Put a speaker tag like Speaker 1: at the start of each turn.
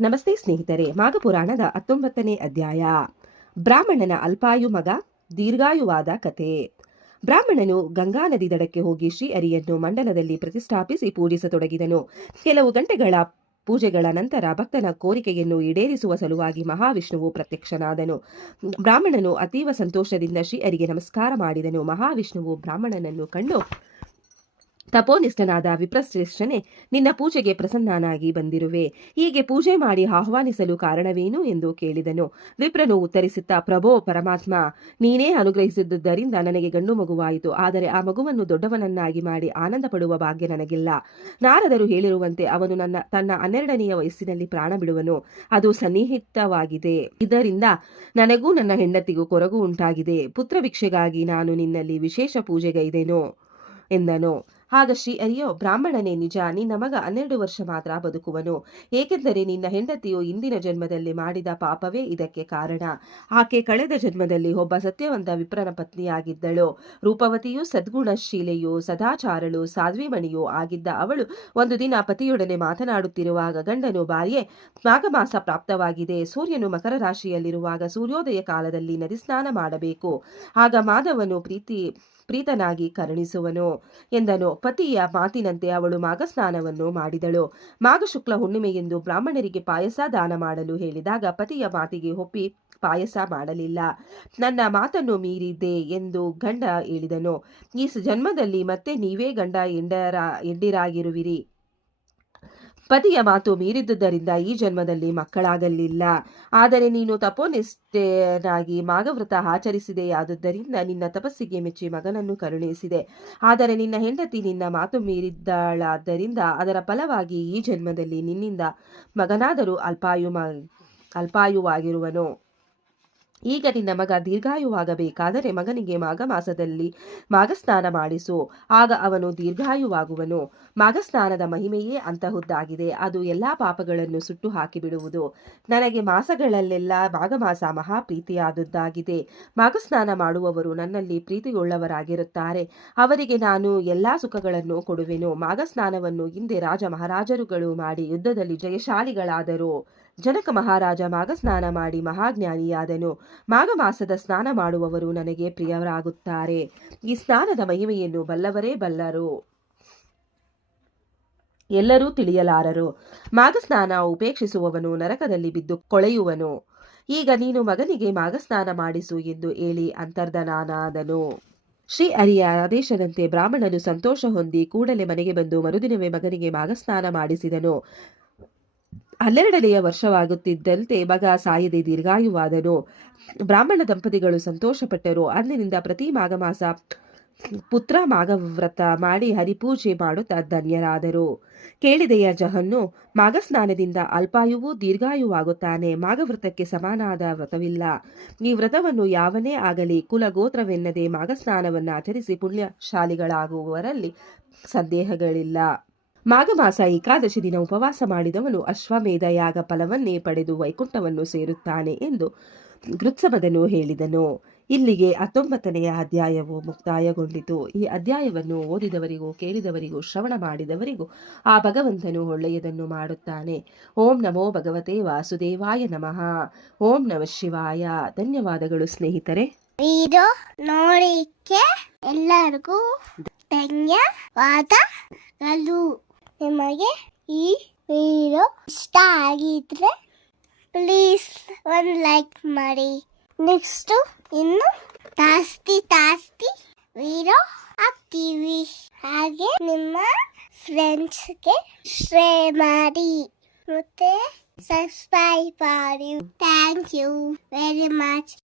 Speaker 1: ನಮಸ್ತೆ ಸ್ನೇಹಿತರೆ, ಮಾಘಪುರಾಣದ ಹತ್ತೊಂಬತ್ತನೇ ಅಧ್ಯಾಯ. ಬ್ರಾಹ್ಮಣನ ಅಲ್ಪಾಯು ಮಗ, ದೀರ್ಘಾಯುವಾದ ಕತೆ ಬ್ರಾಹ್ಮಣನು ಗಂಗಾ ನದಿ ದಡಕ್ಕೆ ಹೋಗಿ ಶ್ರೀ ಅರಿಯನ್ನು ಮಂಡಲದಲ್ಲಿ ಪ್ರತಿಷ್ಠಾಪಿಸಿ ಪೂಜಿಸತೊಡಗಿದನು. ಕೆಲವು ಗಂಟೆಗಳ ಪೂಜೆಗಳ ನಂತರ ಭಕ್ತನ ಕೋರಿಕೆಯನ್ನು ಈಡೇರಿಸುವ ಸಲುವಾಗಿ ಮಹಾವಿಷ್ಣುವು ಪ್ರತ್ಯಕ್ಷನಾದನು. ಬ್ರಾಹ್ಮಣನು ಅತೀವ ಸಂತೋಷದಿಂದ ಶ್ರೀ ಹರಿಗೆ ನಮಸ್ಕಾರ ಮಾಡಿದನು. ಮಹಾವಿಷ್ಣುವು ಬ್ರಾಹ್ಮಣನನ್ನು ಕಂಡು ತಪೋನಿಷ್ಠನಾದ ವಿಪ್ರಶ್ರೇಷ್ಠನೇ, ನಿನ್ನ ಪೂಜೆಗೆ ಪ್ರಸನ್ನನಾಗಿ ಬಂದಿರುವೆ. ಹೀಗೆ ಪೂಜೆ ಮಾಡಿ ಆಹ್ವಾನಿಸಲು ಕಾರಣವೇನು ಎಂದು ಕೇಳಿದನು. ವಿಪ್ರನು ಉತ್ತರಿಸುತ್ತಾ, ಪ್ರಭೋ ಪರಮಾತ್ಮ, ನೀನೇ ಅನುಗ್ರಹಿಸಿದ್ದುದರಿಂದ ನನಗೆ ಗಂಡು ಮಗುವಾಯಿತು. ಆದರೆ ಆ ಮಗುವನ್ನು ದೊಡ್ಡವನನ್ನಾಗಿ ಮಾಡಿ ಆನಂದ ಪಡುವ ಭಾಗ್ಯ ನನಗಿಲ್ಲ. ನಾರದರು ಹೇಳಿರುವಂತೆ ಅವನು ನನ್ನ, ತನ್ನ ಹನ್ನೆರಡನೆಯ ವಯಸ್ಸಿನಲ್ಲಿ ಪ್ರಾಣ ಬಿಡುವನು. ಅದು ಸನ್ನಿಹಿತವಾಗಿದೆ. ಇದರಿಂದ ನನಗೂ ನನ್ನ ಹೆಂಡತಿಗೂ ಕೊರಗು ಉಂಟಾಗಿದೆ. ಪುತ್ರ ಭಿಕ್ಷೆಗಾಗಿ ನಾನು ನಿನ್ನಲ್ಲಿ ವಿಶೇಷ ಪೂಜೆಗೈದೆನು ಎಂದನು. ಆಗ ಶ್ರೀ ಅರಿಯೋ ಬ್ರಾಹ್ಮಣನೇ ನಿಜ, ನಿನ್ನ ಮಗ ಹನ್ನೆರಡು ವರ್ಷ ಮಾತ್ರ ಬದುಕುವನು. ಏಕೆಂದರೆ ನಿನ್ನ ಹೆಂಡತಿಯು ಇಂದಿನ ಜನ್ಮದಲ್ಲಿ ಮಾಡಿದ ಪಾಪವೇ ಇದಕ್ಕೆ ಕಾರಣ. ಆಕೆ ಕಳೆದ ಜನ್ಮದಲ್ಲಿ ಒಬ್ಬ ಸತ್ಯವಂತ ವಿಪ್ರನ ಪತ್ನಿಯಾಗಿದ್ದಳು. ರೂಪವತಿಯು, ಸದ್ಗುಣಶೀಲೆಯು, ಸದಾಚಾರಳು, ಸಾಧ್ವಿಮಣಿಯೂ ಆಗಿದ್ದ ಅವಳು ಒಂದು ದಿನ ಪತಿಯೊಡನೆ ಮಾತನಾಡುತ್ತಿರುವಾಗ ಗಂಡನು ಬಾರಿಯೇ ಮಾಘಮಾಸ ಪ್ರಾಪ್ತವಾಗಿದೆ. ಸೂರ್ಯನು ಮಕರ ರಾಶಿಯಲ್ಲಿರುವಾಗ ಸೂರ್ಯೋದಯ ಕಾಲದಲ್ಲಿ ನದಿ ಸ್ನಾನ ಮಾಡಬೇಕು. ಆಗ ಮಾಧವನು ಪ್ರೀತಿ, ಪ್ರೀತನಾಗಿ ಕರುಣಿಸುವನು ಎಂದನು. ಪತಿಯ ಮಾತಿನಂತೆ ಅವಳು ಮಾಘಸ್ನಾನವನ್ನು ಮಾಡಿದಳು. ಮಾಘ ಶುಕ್ಲ ಹುಣ್ಣಿಮೆಯೆಂದು ಬ್ರಾಹ್ಮಣರಿಗೆ ಪಾಯಸ ದಾನ ಮಾಡಲು ಹೇಳಿದಾಗ ಪತಿಯ ಮಾತಿಗೆ ಒಪ್ಪಿ ಪಾಯಸ ಮಾಡಲಿಲ್ಲ. ನನ್ನ ಮಾತನ್ನು ಮೀರಿದೆ ಎಂದು ಗಂಡ ಹೇಳಿದನು. ಈ ಜನ್ಮದಲ್ಲಿ ಮತ್ತೆ ನೀವೇ ಗಂಡ ಎಂಡರ ಎಂಡಿರಾಗಿರುವಿರಿ ಪತಿಯ ಮಾತು ಮೀರಿದ್ದುದರಿಂದ ಈ ಜನ್ಮದಲ್ಲಿ ಮಕ್ಕಳಾಗಲಿಲ್ಲ. ಆದರೆ ನೀನು ತಪೋನಿಷ್ಠನಾಗಿ ಮಾಘವ್ರತ ಆಚರಿಸಿದೆಯಾದುದರಿಂದ ನಿನ್ನ ತಪಸ್ಸಿಗೆ ಮೆಚ್ಚಿ ಮಗನನ್ನು ಕರುಣಿಸಿದೆ. ಆದರೆ ನಿನ್ನ ಹೆಂಡತಿ ನಿನ್ನ ಮಾತು ಮೀರಿದ್ದಾಳಾದ್ದರಿಂದ ಅದರ ಫಲವಾಗಿ ಈ ಜನ್ಮದಲ್ಲಿ ನಿನ್ನಿಂದ ಮಗನಾದರೂ ಅಲ್ಪಾಯು ಅಲ್ಪಾಯುವಾಗಿರುವನು. ಈಗ ನಿನ್ನ ಮಗ ದೀರ್ಘಾಯುವಾಗಬೇಕಾದರೆ ಮಗನಿಗೆ ಮಾಘ ಮಾಸದಲ್ಲಿ ಮಾಘಸ್ನಾನ ಮಾಡಿಸು. ಆಗ ಅವನು ದೀರ್ಘಾಯುವಾಗುವನು. ಮಾಘಸ್ನಾನದ ಮಹಿಮೆಯೇ ಅಂತಹುದ್ದಾಗಿದೆ. ಅದು ಎಲ್ಲ ಪಾಪಗಳನ್ನು ಸುಟ್ಟು ಹಾಕಿಬಿಡುವುದು ನನಗೆ ಮಾಸಗಳಲ್ಲೆಲ್ಲ ಮಾಘಮಾಸ ಮಹಾಪ್ರೀತಿಯಾದದ್ದಾಗಿದೆ. ಮಾಘಸ್ನಾನ ಮಾಡುವವರು ನನ್ನಲ್ಲಿ ಪ್ರೀತಿಯುಳ್ಳವರಾಗಿರುತ್ತಾರೆ. ಅವರಿಗೆ ನಾನು ಎಲ್ಲ ಸುಖಗಳನ್ನು ಕೊಡುವೆನು. ಮಾಘಸ್ನಾನವನ್ನು ಹಿಂದೆ ರಾಜ ಮಹಾರಾಜರುಗಳು ಮಾಡಿ ಯುದ್ಧದಲ್ಲಿ ಜಯಶಾಲಿಗಳಾದರು. ಜನಕ ಮಹಾರಾಜ ಮಾಘ ಸ್ನಾನ ಮಾಡಿ ಮಹಾಜ್ಞಾನಿಯಾದನು. ಮಾಘ ಮಾಸದ ಸ್ನಾನ ಮಾಡುವವರು ನನಗೆ ಪ್ರಿಯರಾಗುತ್ತಾರೆ. ಈ ಸ್ನಾನದ ಮಹಿಮೆಯನ್ನು ಬಲ್ಲವರೇ ಬಲ್ಲರು. ಎಲ್ಲರೂ ತಿಳಿಯಲಾರರು. ಮಾಘ ಸ್ನಾನ ಉಪೇಕ್ಷಿಸುವವನು ನರಕದಲ್ಲಿ ಬಿದ್ದು ಕೊಳೆಯುವನು. ಈಗ ನೀನು ಮಗನಿಗೆ ಮಾಘಸ್ನಾನ ಮಾಡಿಸು ಎಂದು ಹೇಳಿ ಅಂತರ್ಧನಾನಾದನು. ಶ್ರೀ ಅರಿಯ ಆದೇಶದಂತೆ ಬ್ರಾಹ್ಮಣನು ಸಂತೋಷ ಹೊಂದಿ ಕೂಡಲೇ ಮನೆಗೆ ಬಂದು ಮರುದಿನವೇ ಮಗನಿಗೆ ಮಾಘಸ್ನಾನ ಮಾಡಿಸಿದನು. ಹನ್ನೆರಡನೆಯ ವರ್ಷವಾಗುತ್ತಿದ್ದಂತೆ ಮಗ ಸಾಯದೆ ದೀರ್ಘಾಯುವಾದನು. ಬ್ರಾಹ್ಮಣ ದಂಪತಿಗಳು ಸಂತೋಷಪಟ್ಟರು. ಅಂದಿನಿಂದ ಪ್ರತಿ ಮಾಘಮಾಸ ಪುತ್ರ ಮಾಘವ್ರತ ಮಾಡಿ ಹರಿಪೂಜೆ ಮಾಡುತ್ತಾ ಧನ್ಯರಾದರು. ಕೇಳಿದೆಯ ಜಹನ್ನು ಮಾಘಸ್ನಾನದಿಂದ ಅಲ್ಪಾಯುವು ದೀರ್ಘಾಯುವಾಗುತ್ತಾನೆ. ಮಾಘವ್ರತಕ್ಕೆ ಸಮಾನಾದ ವ್ರತವಿಲ್ಲ. ಈ ವ್ರತವನ್ನು ಯಾವನೇ ಆಗಲಿ ಕುಲಗೋತ್ರವೆನ್ನದೆ ಮಾಘಸ್ನಾನವನ್ನು ಆಚರಿಸಿ ಪುಣ್ಯಶಾಲಿಗಳಾಗುವವರಲ್ಲಿ ಸಂದೇಹಗಳಿಲ್ಲ. ಮಾಘಮಾಸ ಏಕಾದಶಿ ದಿನ ಉಪವಾಸ ಮಾಡಿದವನು ಅಶ್ವಮೇಧ ಯಾಗ ಫಲವನ್ನೇ ಪಡೆದು ವೈಕುಂಠವನ್ನು ಸೇರುತ್ತಾನೆ ಎಂದು ಗೃತ್ಸಮದನು ಹೇಳಿದನು. ಇಲ್ಲಿಗೆ ಹತ್ತೊಂಬತ್ತನೆಯ ಅಧ್ಯಾಯವು ಮುಕ್ತಾಯಗೊಂಡಿತು. ಈ ಅಧ್ಯಾಯವನ್ನು ಓದಿದವರಿಗೂ ಕೇಳಿದವರಿಗೂ ಶ್ರವಣ ಮಾಡಿದವರಿಗೂ ಆ ಭಗವಂತನು ಒಳ್ಳೆಯದನ್ನು ಮಾಡುತ್ತಾನೆ. ಓಂ ನಮೋ ಭಗವತೆ ವಾಸುದೇವಾಯ ನಮಃ. ಓಂ ನಮ ಶಿವಾಯ. ಧನ್ಯವಾದಗಳು ಸ್ನೇಹಿತರೆ.
Speaker 2: ಇದು ನೋಡಿಕೆ ಎಲ್ಲರಿಗೂ ಧನ್ಯವಾದಗಳು. ನಿಮಗೆ ಈ ವಿಡಿಯೋ ಇಷ್ಟ ಆಗಿದ್ರೆ ಪ್ಲೀಸ್ ಒಂದು ಲೈಕ್ ಮಾಡಿ. ನೆಕ್ಸ್ಟು ಇನ್ನು ಜಾಸ್ತಿ ಜಾಸ್ತಿ ವಿಡಿಯೋ ಹಾಕ್ತೀವಿ. ಹಾಗೆ ನಿಮ್ಮ ಫ್ರೆಂಡ್ಸ್ಗೆ ಶೇರ್ ಮಾಡಿ. ಮತ್ತೆ ಸಬ್ಸ್ಕ್ರೈಬ್ ಮಾಡಿ. Thank you very much